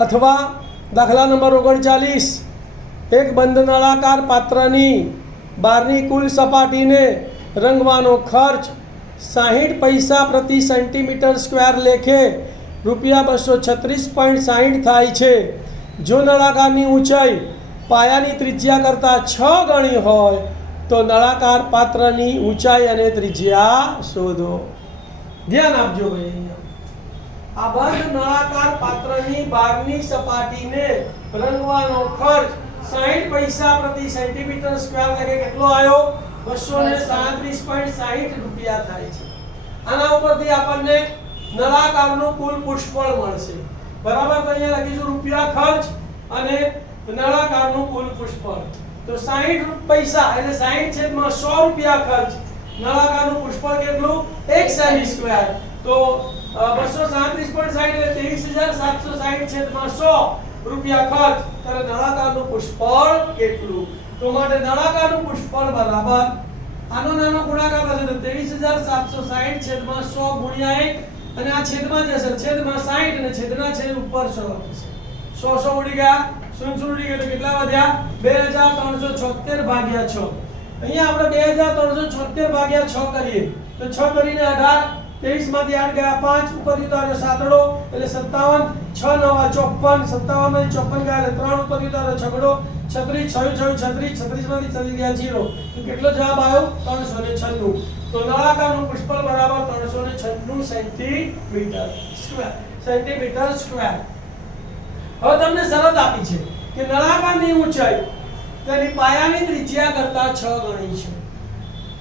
अथवा दाखला नंबर 39 एक बंद नळाकार पात्रनी बारनी कुल सपाटीने रंगवानो खर्च 60 पैसा प्रति सेंटीमीटर स्क्वेर लेखे ₹236.60 थाय छे। जो नळाकारनी ऊंचाई पायानी त्रिज्या करता 6 गणी होय तो नळाकार पात्रनी ऊंचाई अने त्रिज्या शोधो। ध्यान आपजो भाई, आ बंद नळाकार पात्रनी बारनी सपाटीने रंगवानो खर्च 60 पैसा प्रति सेंटीमीटर स्क्वेर लेखे કેટલો આવ્યો? 237.60 રૂપિયા થાય છે। આના ઉપરથી આપણને નળાકારનું કુલ પુષ્ફળ મળશે, બરાબર? તો અહીંયા લખીશું રૂપિયા ખર્ચ અને નળાકારનું કુલ પુષ્ફળ। તો 60 પૈસા એટલે 60/100 રૂપિયા ખર્ચ, નળાકારનું પુષ્ફળ કેટલું? 1 સેમી સ્ક્વેર। તો 237.60 એટલે 23,760/100 રૂપિયા ખર્ચ, ત્યારે નળાકારનું પુષ્ફળ કેટલું? તો માટે નળાકારનું પુષ્ફળ બરાબર આનો નાનો ગુણાકાર થશે તો 23,760/100 ગુણ્યા 1 અને આ છેદમાં જશે, છેદમાં 60 અને છેદના છેદ ઉપર 100 થશે। 100 ઉડી ગયા, 0 ઉડી ગયા, તો કેટલા વધ્યા? 2376/6। અહીંયા આપણે 2376/6 કરીએ તો 6 કરીને 18, 23 માંથી 8 ગયા 5, ઉપરથી તો આવ્યો 7 એટલે 57, 6 9 54, 57 માંથી 54 ગયા એટલે 3, ઉપરથી તો આવ્યો 6 36, 6 6 36, 36 માંથી ચલી ગયા 0, તો કેટલો જવાબ આવ્યો? 396। તો નળાકારનું પુષ્ફળ બરાબર 396 સેન્ટીમીટર સ્ક્વેર। હવે તમને શરત આપી છે કે નળાકારની ઊંચાઈ તેની પાયાની ત્રિજ્યા કરતા 6 ગણી છે।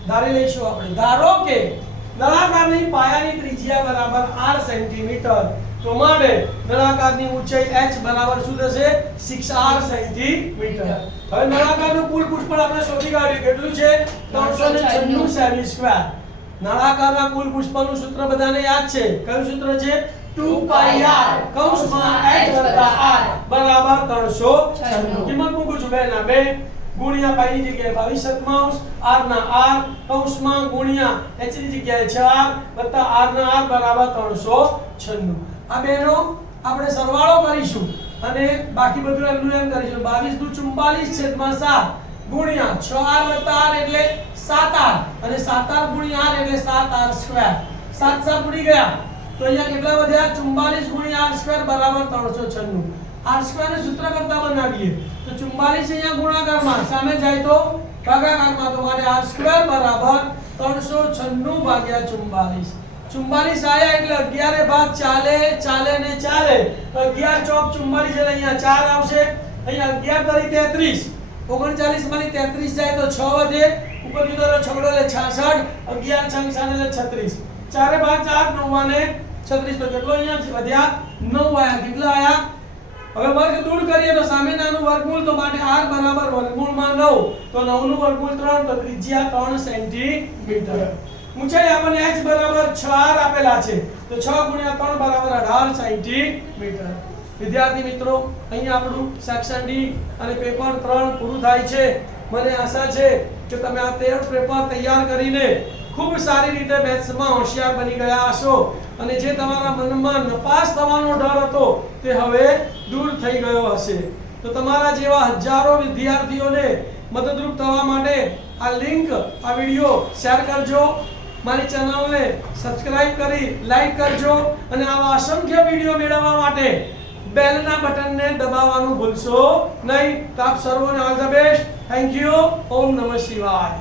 ધારી લઈશું આપણે, ધારો કે નળાકારની પાયાની ત્રિજ્યા બરાબર 8 સેન્ટીમીટર, તો માટે નળાકારની ઊંચાઈ h બરાબર શું થશે? 6r centimetre. હવે નળાકારનું કુલ પુષ્ફળ આપણે શોધી કાઢ્યું, કેટલું છે? 396 સેમી સ્ક્વેર। નળાકારના કુલ પુષ્ફળનું સૂત્ર બધાને યાદ છે, કયું સૂત્ર છે? 2πr કૌંસમાં h વત્તા r બરાબર 396। કિંમત મૂકું છું 2 ના 2 ગુણ્યા પાઈ ની જગ્યાએ 22/7 r ના r કૌંસમાં ગુણ્યા h ની જગ્યાએ 4 વત્તા r ના r બરાબર 396। આ બેનો આપણે સરવાળો કરીશું અને બાકી બધું એમનું એમ કરીશું। 22×44/7 ગુણ્યા 6r વત્તા r એટલે 7r અને 7r ગુણ્યા r એટલે 7r સ્ક્વેર। 7 7 ઉડી ગયા તો અહીંયા કેટલા વધ્યા? 44 ગુણ્યા r સ્ક્વેર બરાબર 396। r સ્ક્વેર ને સૂત્ર કરતા બનાવીએ તો 44 અહીંયા ગુણાકારમાં, સામે જાય તો ભાગાકારમાં, તો મારે r સ્ક્વેર બરાબર 396/44। 44 આયા એટલે 11 ભાગ ચાલે ચાલે ને ચાલે, તો 11 ચોક 44 એટલે અહીંયા 4 આવશે, અહીંયા 11 તરી 33, 39 માંથી 33 જાય તો 6 વધે, ઉપર જુદો છગડો એટલે 66, 11 6 એટલે 36, 4 ભાગ 4 9 ને 36, તો કેટલો અહીંયા વધ્યા? 9 આયા। કેટલા આયા? હવે વર્ગ દૂર કરીએ તો સામેનાનું વર્ગમૂળ, તો માટે r બરાબર વર્ગમૂળમાં 9, તો 9 નું વર્ગમૂળ 3, તો ત્રિજ્યા 3 સેન્ટીમીટર। ઊંચાઈ આપણને h બરાબર 6r આપેલા છે, તો 6 ગુણ્યા 3 બરાબર 18 સેન્ટીમીટર। વિદ્યાર્થી મિત્રો, અહીં આપણું સેક્શન ડી અને પેપર 3 પૂરું થાય છે। મને આશા છે કે તમે આ 13 પેપર તૈયાર કરીને ખૂબ સારી રીતે મેથ્સમાં હોશિયાર બની ગયા હશો અને જે તમારા મનમાં નપાસ થવાનો ડર હતો તે હવે દૂર થઈ ગયો હશે। તો તમારા જેવા હજારો વિદ્યાર્થીઓને મદદરૂપ થવા માટે આ લિંક, આ વિડિયો શેર કરજો, મારી ચેનલને સબસ્ક્રાઇબ કરી લાઈક કરજો અને આવા અસંખ્ય વિડિયો મેળવવા માટે બેલના બટનને દબાવવાનું ભૂલશો નહીં। તો આપ સર્વોને all the best. Thank you. ઓમ નમઃ શિવાય।